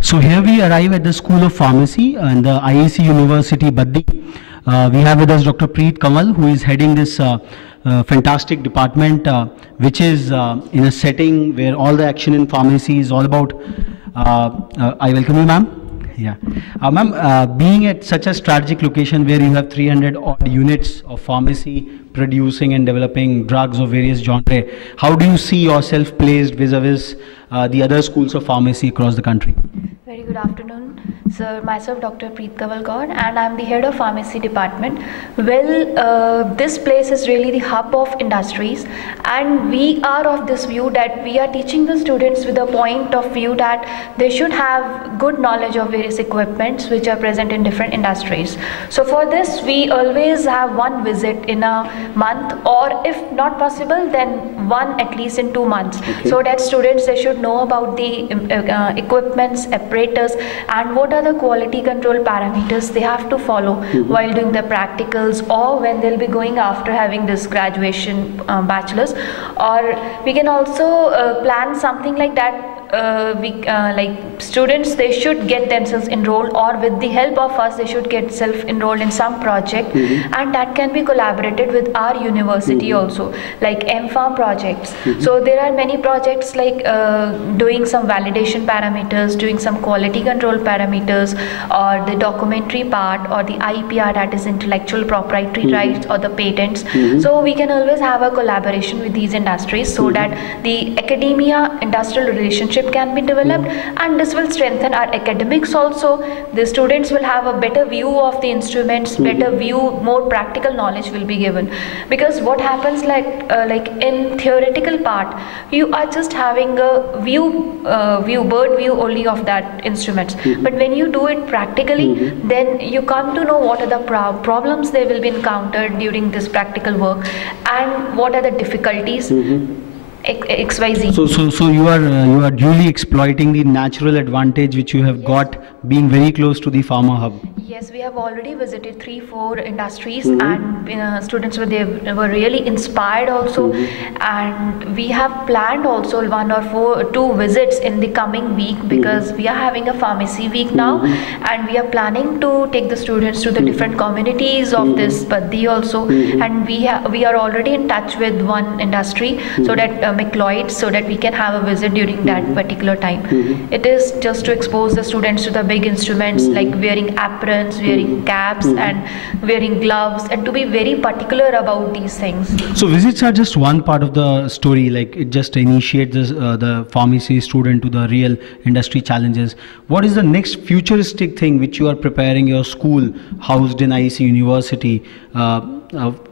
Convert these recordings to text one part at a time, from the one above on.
So here we arrive at the School of Pharmacy and the IAC University Baddi. We have with us Dr. Preet Kanwal, who is heading this fantastic department, which is in a setting where all the action in pharmacy is all about. I welcome you, ma'am. Yeah, ma'am, being at such a strategic location where you have 300 odd units of pharmacy producing and developing drugs of various genres, how do you see yourself placed vis-a-vis the other schools of pharmacy across the country? Very good afternoon, sir. Myself, Dr. Preet Kanwal, and I'm the head of pharmacy department. Well, this place is really the hub of industries, and we are of this view that we are teaching the students with a point of view that they should have good knowledge of various equipments which are present in different industries. So for this, we always have one visit in a month, or if not possible, then one at least in 2 months, so that students, they should know about the equipments, apparatus, and what are the quality control parameters they have to follow while doing the practicals, or when they'll be going after having this graduation bachelor's. Or we can also plan something like that. Like students, they should get themselves enrolled, or with the help of us, they should get self-enrolled in some project, and that can be collaborated with our university also, like MPharm projects. So there are many projects like doing some validation parameters, doing some quality control parameters, or the documentary part, or the IPR, that is intellectual proprietary rights, or the patents. So we can always have a collaboration with these industries, so that the academia industrial relationship can be developed, and this will strengthen our academics also. The students will have a better view of the instruments, better view, more practical knowledge will be given. Because what happens, like in theoretical part, you are just having a bird view only of that instruments, but when you do it practically, then you come to know what are the problems they will be encountered during this practical work, and what are the difficulties. XYZ. So you are duly exploiting the natural advantage which you have got being very close to the pharma hub. Yes, we have already visited 3-4 industries, and students were really inspired also, and we have planned also 1 or 2 visits in the coming week, because we are having a pharmacy week now, and we are planning to take the students to the different communities of this Baddi also, and we are already in touch with one industry, so that McLeod, so that we can have a visit during that particular time. It is just to expose the students to the big instruments, like wearing aprons, wearing caps, and wearing gloves, and to be very particular about these things. So visits are just one part of the story, like it just initiates the pharmacy student to the real industry challenges. What is the next futuristic thing which you are preparing your school housed in IAC University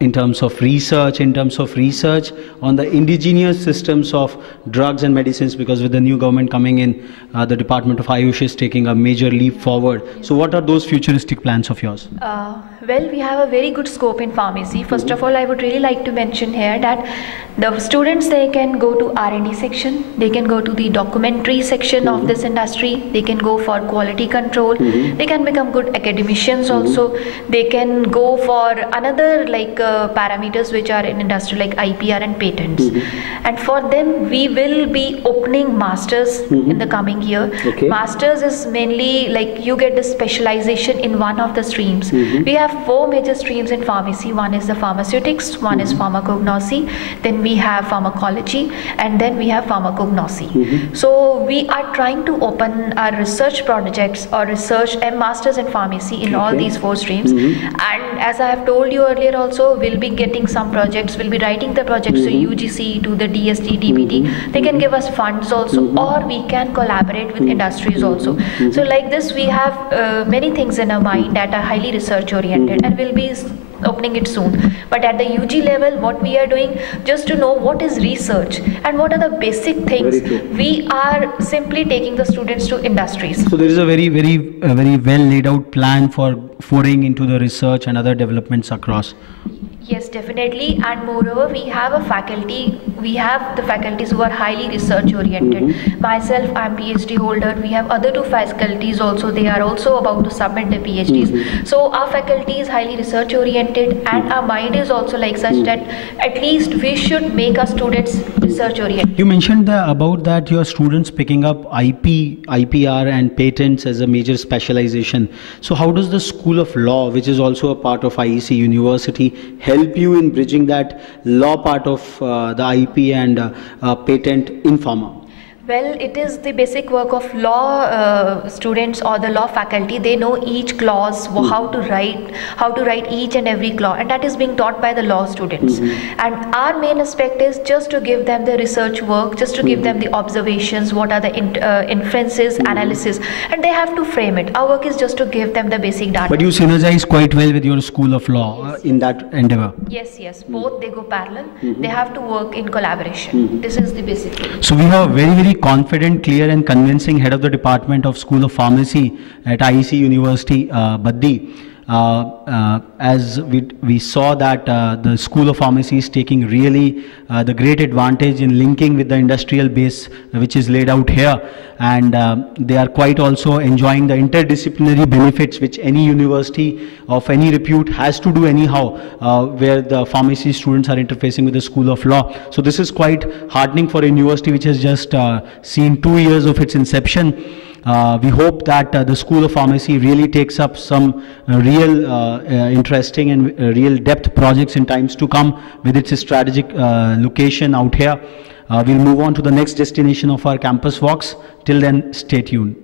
in terms of research on the indigenous systems of drugs and medicines, because with the new government coming in, the Department of Ayush is taking a major leap forward. So what are those futuristic plans of yours? Well, we have a very good scope in pharmacy. First of all, I would really like to mention here that the students, they can go to R&D section, they can go to the documentary section of this industry, they can go for quality control, they can become good academicians also, they can go for another like parameters which are in industry like IPR and patents. And for them, we will be opening masters in the coming year. Masters is mainly like you get the specialization in one of the streams. We have 4 major streams in pharmacy. One is the pharmaceutics, one is pharmacognosy, then we have pharmacology, and then we have pharmacognosy. So we are trying to open our research projects or research and masters in pharmacy in all these 4 streams. And as I have told you earlier also, we'll be getting some projects, we'll be writing the projects to UGC, to the DST, DBT. They can give us funds also, or we can collaborate with industries also. So like this, we have many things in our mind that are highly research oriented, and we'll be opening it soon. But at the UG level, what we are doing, just to know what is research and what are the basic things, we are simply taking the students to industries. So there is a very well laid out plan for foraying into the research and other developments across. Yes, definitely. And moreover, we have a faculty we have the faculties who are highly research oriented. Myself, I'm PhD holder. We have other 2 faculties also. They are also about to submit their PhDs. So our faculty is highly research oriented, and our mind is also like such that at least we should make our students research oriented. You mentioned about that your students picking up IPR and patents as a major specialization. So how does the School of Law, which is also a part of IEC University, help you in bridging that law part of the IP and patent in pharma? Well, it is the basic work of law students or the law faculty. They know each clause, how to write each and every clause, and that is being taught by the law students. And our main aspect is just to give them the research work, just to give them the observations, what are the inferences, analysis, and they have to frame it. Our work is just to give them the basic data. But you synergize quite well with your School of Law in that endeavor. Yes, both they go parallel. They have to work in collaboration. This is the basic thing. So we have a very confident, clear and convincing head of the Department of School of Pharmacy at IEC University, Baddi. As we saw that the School of Pharmacy is taking really the great advantage in linking with the industrial base which is laid out here, and they are quite also enjoying the interdisciplinary benefits which any university of any repute has to do anyhow, where the pharmacy students are interfacing with the School of Law. So this is quite heartening for a university which has just seen 2 years of its inception. We hope that the School of Pharmacy really takes up some real interesting and real depth projects in times to come with its strategic location out here. We'll move on to the next destination of our campus walks. Till then, stay tuned.